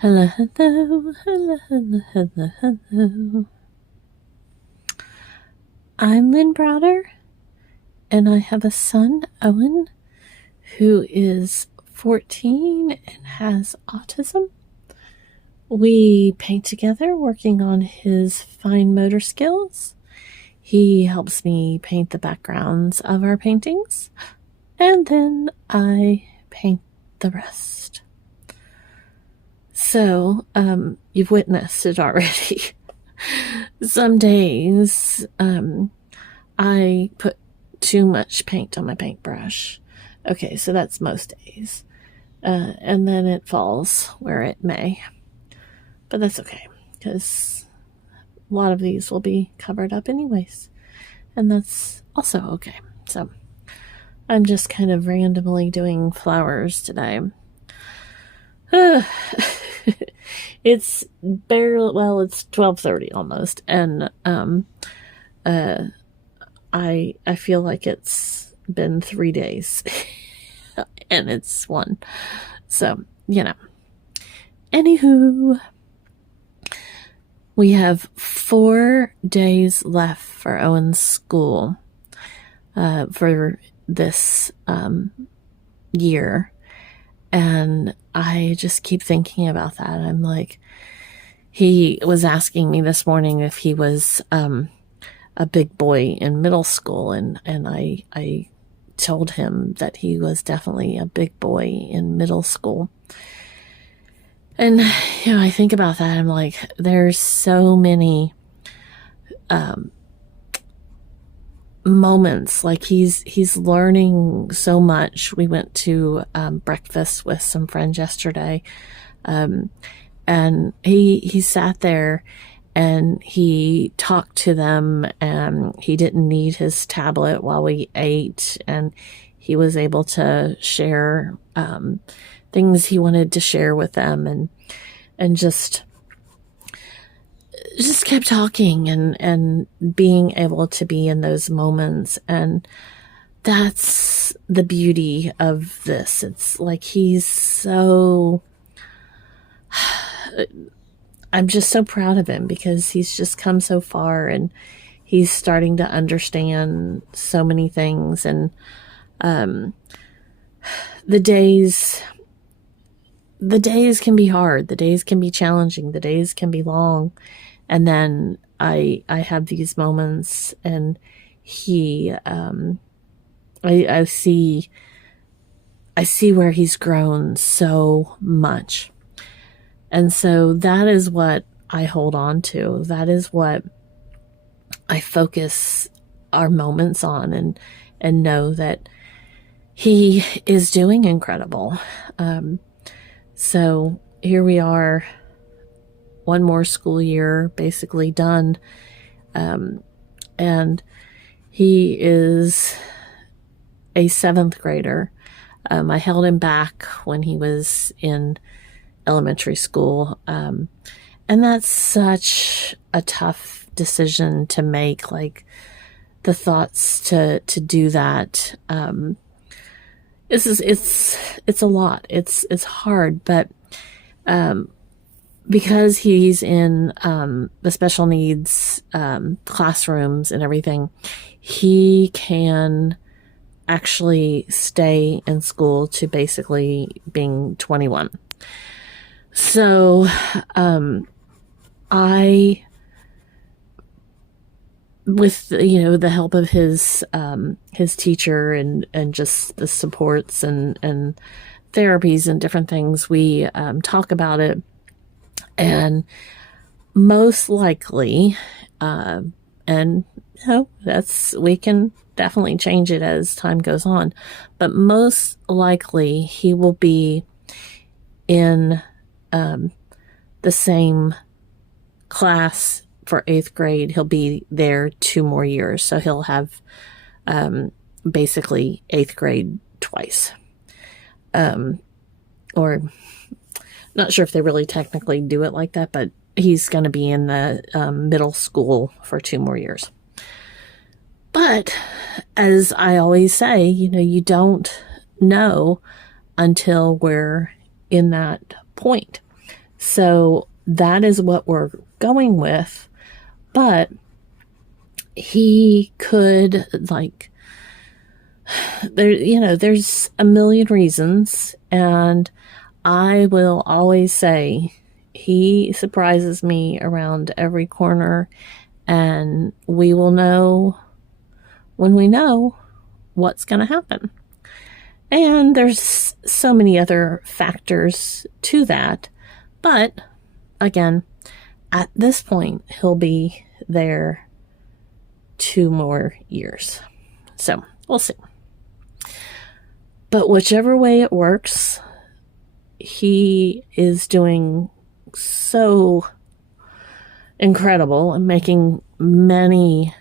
Hello, hello, hello, hello, hello, hello. I'm Lynn Browder, and I have a son, Owen, who is 14 and has autism. We paint together, working on his fine motor skills. He helps me paint the backgrounds of our paintings, and then I paint the rest. So, you've witnessed it already. Some days, I put too much paint on my paintbrush. Okay, so that's most days. And then it falls where it may. But that's okay, because a lot of these will be covered up anyways. And that's also okay. So, I'm just kind of randomly doing flowers today. It's barely, well, it's 12:30 almost, and I feel like it's been 3 days and it's 1. So, Anywho, we have 4 days left for Owen's school for this year. And I just keep thinking about that. I'm like, he was asking me this morning if he was a big boy in middle school, and I told him that he was definitely a big boy in middle school. And I think about that. I'm like, there's so many moments. Like he's learning so much. We went to breakfast with some friends yesterday, and he sat there and he talked to them, and he didn't need his tablet while we ate, and he was able to share things he wanted to share with them, and just kept talking and being able to be in those moments. And that's the beauty of this. It's like he's so, I'm just so proud of him, because he's just come so far, and he's starting to understand so many things. And the days can be hard, the days can be challenging, the days can be long. And then I have these moments, and I see where he's grown so much. And so that is what I hold on to. That is what I focus our moments on, and know that he is doing incredible. So here we are, 1 more school year basically done. And he is a 7th grader. I held him back when he was in elementary school. And that's such a tough decision to make. Like, the thoughts to do that. It's a lot. It's hard, but, because he's in the special needs classrooms and everything, he can actually stay in school to basically being 21. So I, with the help of his teacher and just the supports and therapies and different things, we talk about it. And most likely, and we can definitely change it as time goes on, but most likely he will be in the same class for 8th grade. He'll be there 2 more years, so he'll have basically 8th grade twice, or not sure if they really technically do it like that, but he's going to be in the middle school for 2 more years. But as I always say, you don't know until we're in that point. So that is what we're going with. But he could, like, there's a million reasons. And I will always say he surprises me around every corner, and we will know when we know what's going to happen. And there's so many other factors to that. But again, at this point, he'll be there 2 more years. So we'll see. But whichever way it works, he is doing so incredible and making many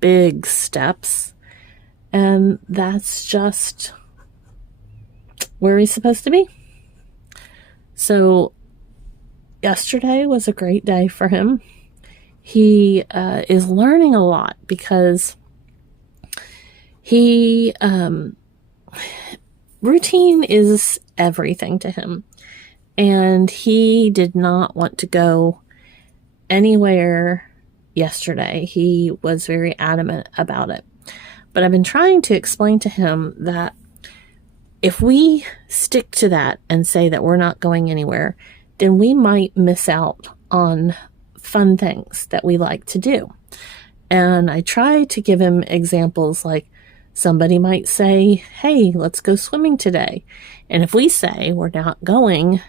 big steps. And that's just where he's supposed to be. So yesterday was a great day for him. He is learning a lot because he routine is everything to him. And he did not want to go anywhere yesterday. He was very adamant about it. But I've been trying to explain to him that if we stick to that and say that we're not going anywhere, then we might miss out on fun things that we like to do. And I try to give him examples like somebody might say, hey, let's go swimming today. And if we say we're not going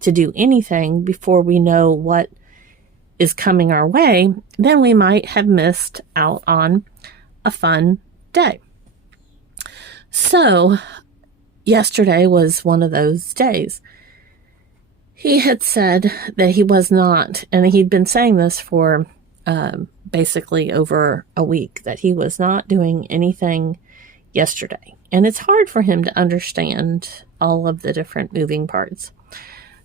to do anything before we know what is coming our way, then we might have missed out on a fun day. So yesterday was one of those days. He had said that he was not, and he'd been saying this for basically over a week, that he was not doing anything yesterday. And it's hard for him to understand all of the different moving parts.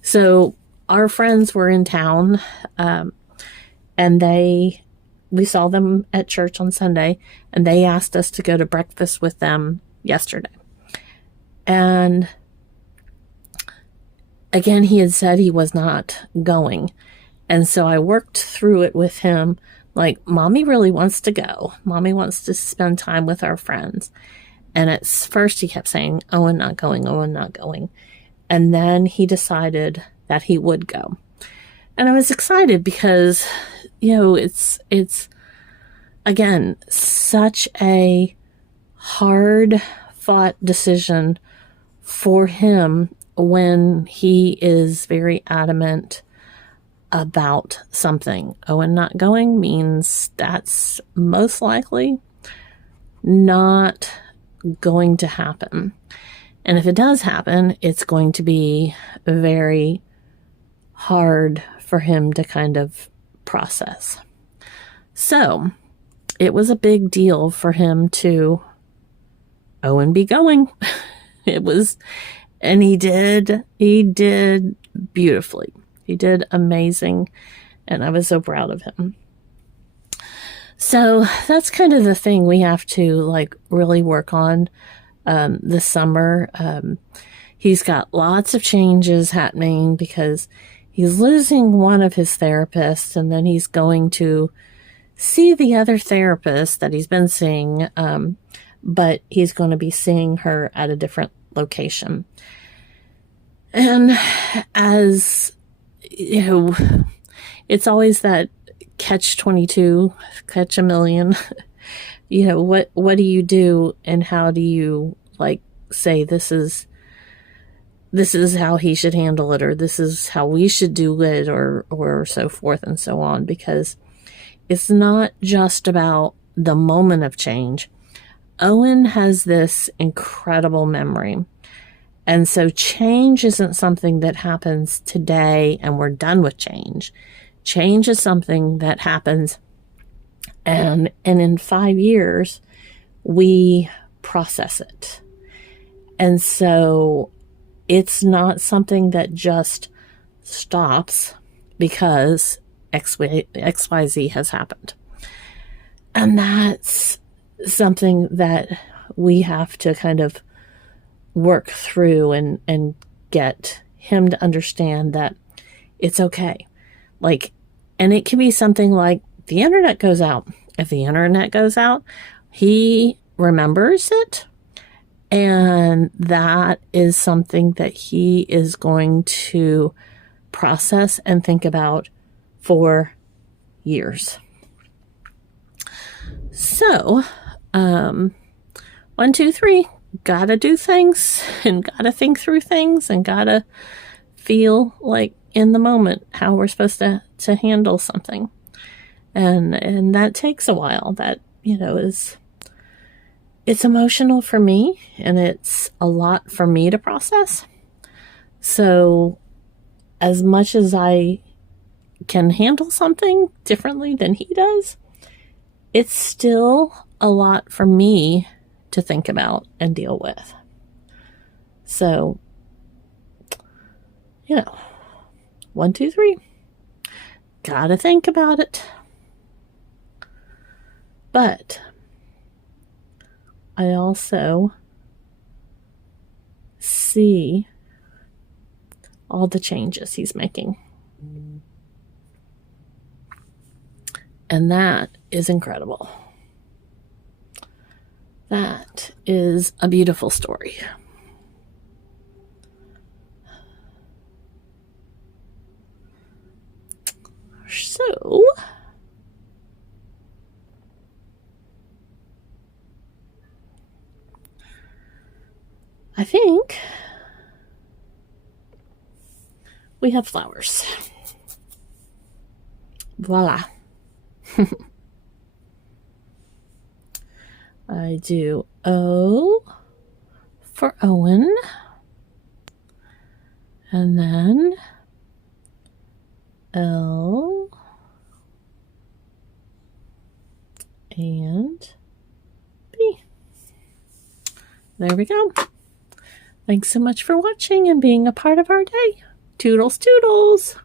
So our friends were in town, and we saw them at church on Sunday, and they asked us to go to breakfast with them yesterday. And again, he had said he was not going. And so I worked through it with him. Like, Mommy really wants to go. Mommy wants to spend time with our friends. And at first he kept saying, Owen not going, Owen not going. And then he decided that he would go. And I was excited because, it's again, such a hard fought decision for him when he is very adamant about something. Owen not going means that's most likely not going to happen. And if it does happen, it's going to be very hard for him to kind of process. So it was a big deal for him to Owen be going. It was, and he did beautifully. He did amazing, and I was so proud of him. So that's kind of the thing we have to really work on this summer. He's got lots of changes happening because he's losing one of his therapists, and then he's going to see the other therapist that he's been seeing, but he's going to be seeing her at a different location. And as it's always that catch-22, catch a million. What do you do, and how do you say this is how he should handle it, or this is how we should do it, or so forth and so on, because it's not just about the moment of change. Owen has this incredible memory. And so change isn't something that happens today and we're done with change. Change is something that happens, and in 5 years, we process it. And so it's not something that just stops because XYZ has happened. And that's something that we have to kind of work through and get him to understand that It's okay. Like, and it can be something like the internet goes out. If the internet goes out, he remembers it. And that is something that he is going to process and think about for years. So, 1, 2, 3, gotta do things and gotta think through things and gotta feel like in the moment how we're supposed to handle something. And that takes a while. That, it's emotional for me, and it's a lot for me to process. So as much as I can handle something differently than he does, it's still a lot for me to think about and deal with. So, 1, 2, 3, gotta think about it. But I also see all the changes he's making. And that is incredible. That is a beautiful story. So, I think we have flowers. Voila. I do O for Owen, and then L and B. There we go. Thanks so much for watching and being a part of our day. Toodles, toodles.